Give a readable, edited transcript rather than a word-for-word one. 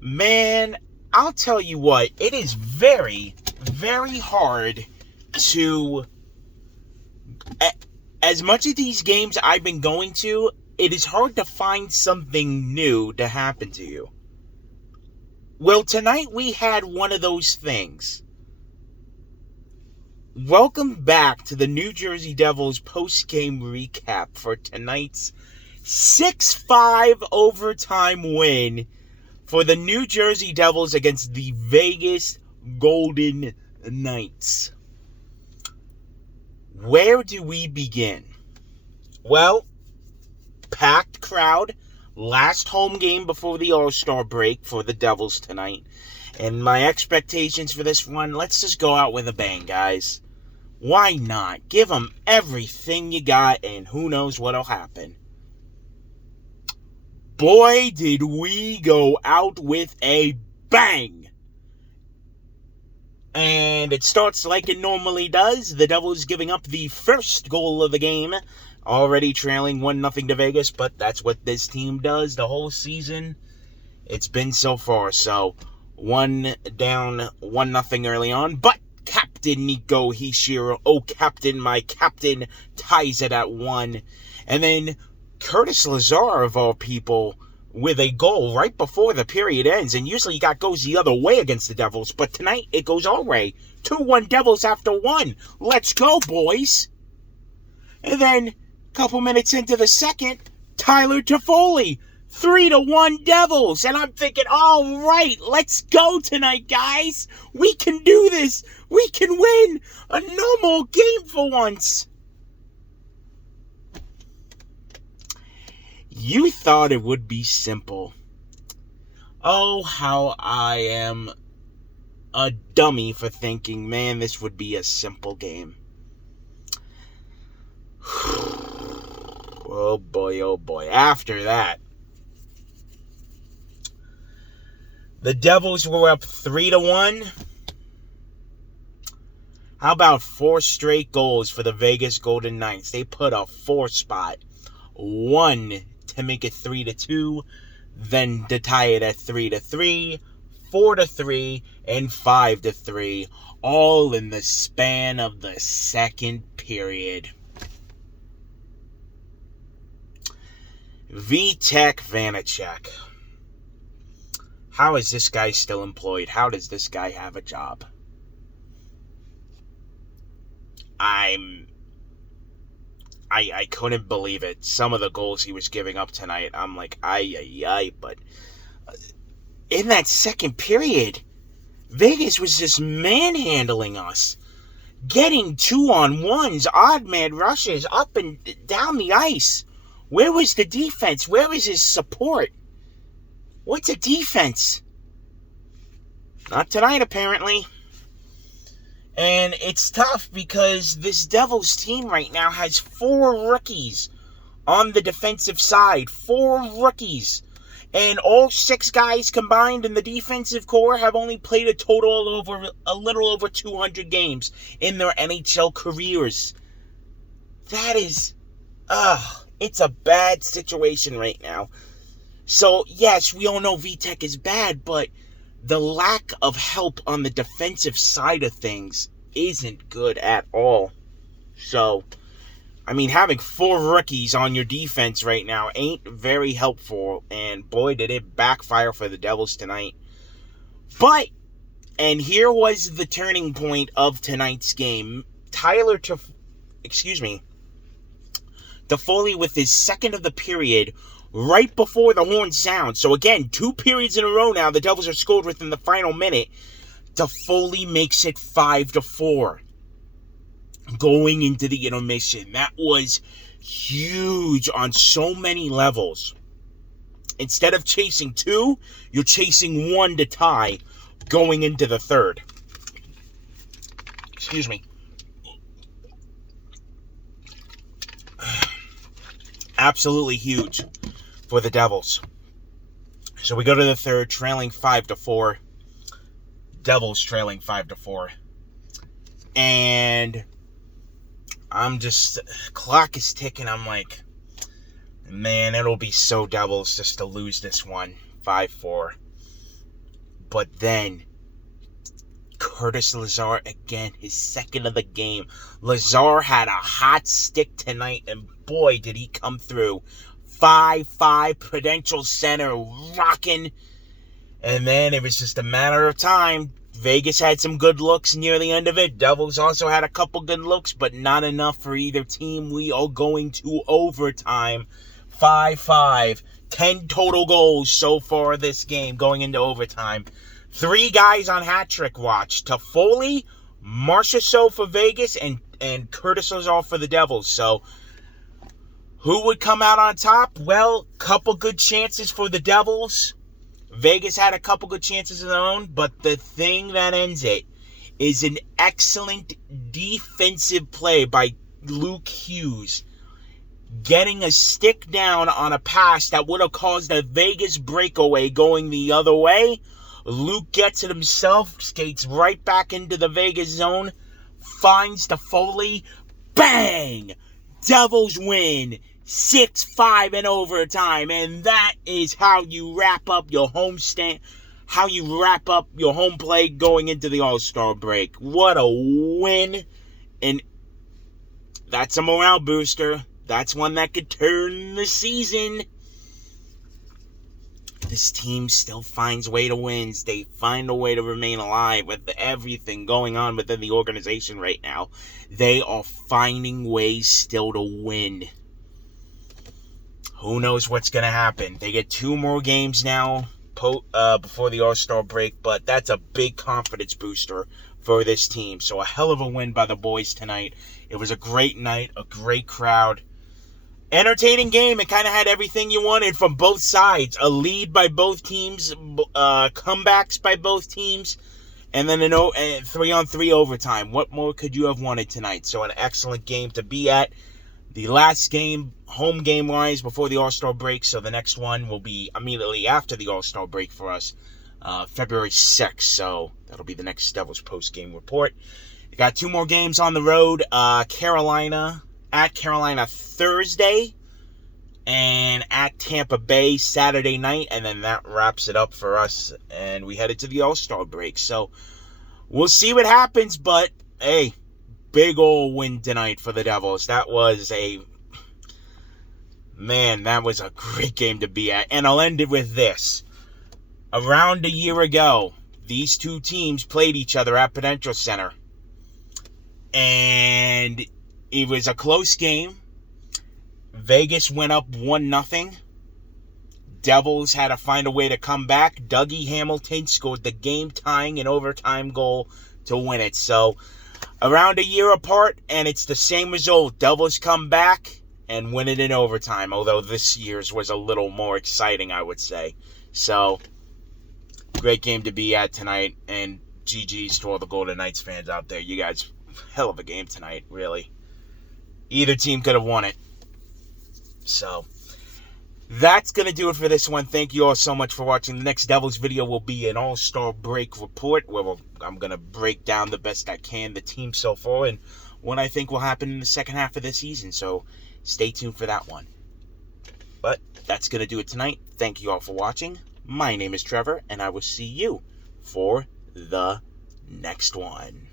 Man, I'll tell you what, it is very, very hard to, as much of these games I've been going to, it is hard to find something new to happen to you. Well, tonight we had one of those things. Welcome back to the New Jersey Devils post-game recap for tonight's 6-5 overtime win for the New Jersey Devils against the Vegas Golden Knights. Where do we begin? Well, packed crowd, last home game before the All-Star break for the Devils tonight. And my expectations for this one, let's just go out with a bang, guys. Why not? Give them everything you got, and who knows what'll happen. Boy, did we go out with a bang! And it starts like it normally does. The Devils giving up the first goal of the game. Already trailing 1-0 to Vegas, but that's what this team does the whole season. It's been so far. So, 1 down, 1-0 early on. But Captain Nico Hischier, oh Captain, my Captain, ties it at 1. And then Curtis Lazar, of all people, with a goal right before the period ends. And usually that goes the other way against the Devils. But tonight, it goes our way. 2-1 Devils after 1. Let's go, boys. And then, a couple minutes into the second, Tyler Toffoli. 3-1 Devils. And I'm thinking, all right, let's go tonight, guys. We can do this. We can win a normal game for once. You thought it would be simple. Oh, how I am a dummy for thinking, man, this would be a simple game. Oh boy, oh boy. After that, the Devils were up 3-1. How about 4 straight goals for the Vegas Golden Knights? They put a 4 spot. 1 to make it 3-2, then to tie it at 3-3, 4-3, and 5-3, all in the span of the second period. Vitek Vanacek. How is this guy still employed? How does this guy have a job? I couldn't believe it. Some of the goals he was giving up tonight, I'm like, ay. But in that second period, Vegas was just manhandling us. Getting 2-on-1s, odd man rushes up and down the ice. Where was the defense? Where was his support? What's a defense? Not tonight, apparently. And it's tough because this Devils team right now has 4 rookies on the defensive side. 4 rookies. And all 6 guys combined in the defensive core have only played a little over 200 games in their NHL careers. That is, it's a bad situation right now. So, yes, we all know Vitek is bad, but the lack of help on the defensive side of things isn't good at all. So, I mean, having 4 rookies on your defense right now ain't very helpful, and boy, did it backfire for the Devils tonight. But, and here was the turning point of tonight's game. Toffoli with his second of the period right before the horn sound. So again, 2 periods in a row now, the Devils are scored within the final minute. Toffoli makes it 5-4. Going into the intermission. That was huge on so many levels. Instead of chasing 2, you're chasing 1 to tie going into the third. Excuse me. Absolutely huge for the Devils. So we go to the third, trailing 5-4. Devils trailing 5-4. And I'm just, clock is ticking. I'm like, man, it'll be so Devils just to lose this one, 5-4. But then Curtis Lazar again, his second of the game. Lazar had a hot stick tonight, and boy, did he come through. 5-5 Prudential Center rocking. And then it was just a matter of time. Vegas had some good looks near the end of it. Devils also had a couple good looks, but not enough for either team. We are going to overtime. 5-5. 10 total goals so far this game going into overtime. 3 guys on hat trick watch. Toffoli, Marchessault for Vegas, and Curtis Lazar for the Devils. So, who would come out on top? Well, couple good chances for the Devils. Vegas had a couple good chances of their own, but the thing that ends it is an excellent defensive play by Luke Hughes, getting a stick down on a pass that would have caused a Vegas breakaway going the other way. Luke gets it himself, skates right back into the Vegas zone, finds Toffoli, bang! Devils win 6-5 in overtime, and that is how you wrap up your homestand, how you wrap up your home play going into the All-Star break. What a win, and that's a morale booster. That's one that could turn the season. This team still finds a way to win. They find a way to remain alive with everything going on within the organization right now. They are finding ways still to win. Who knows what's going to happen? They get 2 more games now before the All-Star break, but that's a big confidence booster for this team. So a hell of a win by the boys tonight. It was a great night, a great crowd. Entertaining game. It kind of had everything you wanted from both sides. A lead by both teams, comebacks by both teams, and then a 3-on-3 overtime. What more could you have wanted tonight? So an excellent game to be at. The last game, home game-wise, before the All-Star break, so the next one will be immediately after the All-Star break for us, February 6th, so that'll be the next Devils post-game report. We got 2 more games on the road, Carolina Thursday, and at Tampa Bay Saturday night, and then that wraps it up for us, and we headed to the All-Star break, so we'll see what happens, but, hey, big ol' win tonight for the Devils. That was a great game to be at. And I'll end it with this. Around a year ago, these 2 teams played each other at Prudential Center. And it was a close game. Vegas went up 1-0. Devils had to find a way to come back. Dougie Hamilton scored the game-tying and overtime goal to win it. So, around a year apart, and it's the same result. Devils come back and win it in overtime, although this year's was a little more exciting, I would say. So, great game to be at tonight, and GG's to all the Golden Knights fans out there. You guys, hell of a game tonight, really. Either team could have won it. So, that's going to do it for this one. Thank you all so much for watching. The next Devils video will be an All-Star break report where I'm going to break down the best I can the team so far and what I think will happen in the second half of the season. So stay tuned for that one. But that's going to do it tonight. Thank you all for watching. My name is Trevor, and I will see you for the next one.